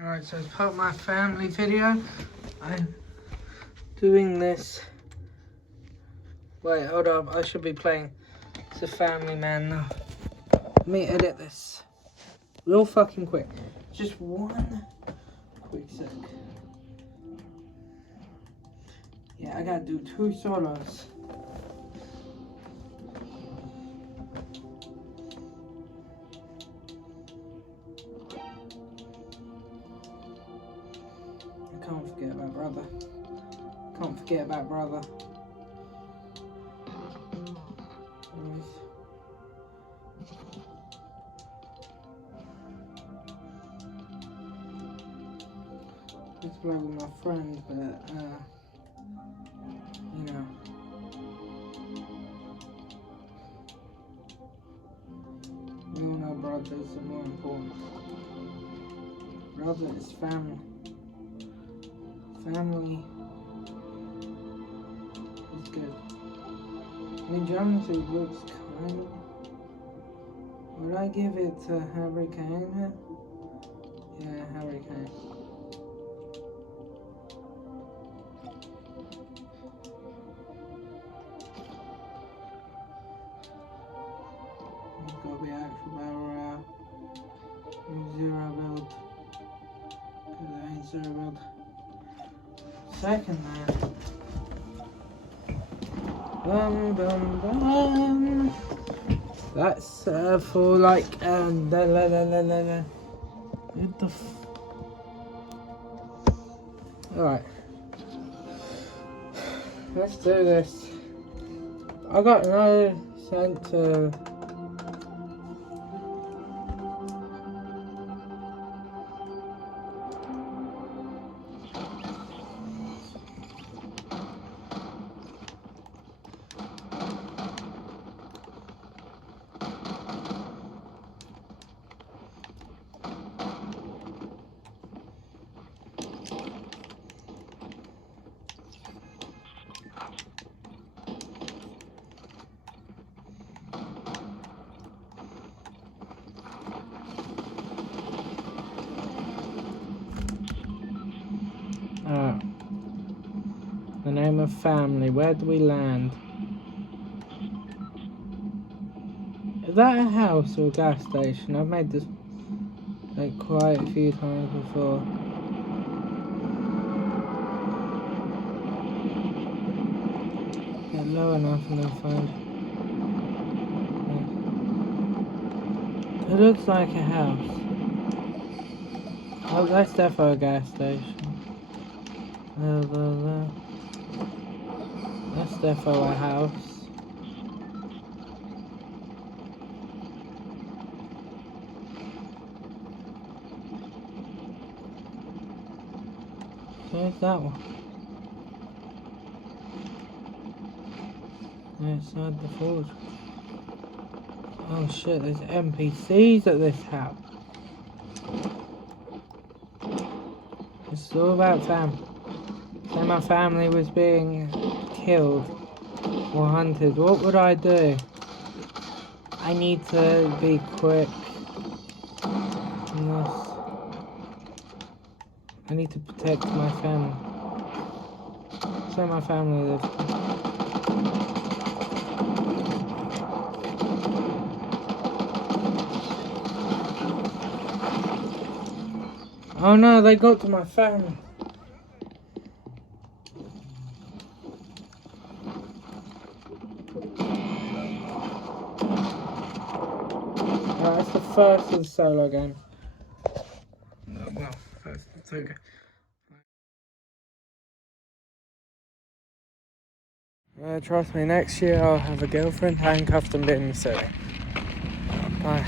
Alright, so as part of my family video, I'm doing this. Wait, hold up, I should be playing It's a Family Man now. Let me edit this real fucking quick. Just one quick sec. Yeah, I gotta do 2 solos. Can't forget about brother. Can't forget about brother. Just play with my friend, but you know. We all know brothers are more important. Brother is family. Family is good. I mean, Geometry looks kind of... Would I give it to Harry Kane? Yeah, Harry Kane. It's gotta be actual battle royale. 0 build. Cause it ain't 0 build. Second man. Bum bum bum. That's for like What the Alright. Let's do this. I got no sense of the name of family. Where do we land? Is that a house or a gas station? I've made this like quite a few times before. Get low enough and then find. It looks like a house. Oh, that's definitely a gas station. That's definitely a house. Where's that one? Inside the forge. Oh shit, there's NPCs at this house. It's all about family. So my family was being killed or hunted. What would I do? I need to be quick. I need to protect my family. So my family lives. Oh no, they got to my family. That's the first of the solo game. Well, first, it's okay. Trust me, next year I'll have a girlfriend, handcuffed and been in the city. Bye.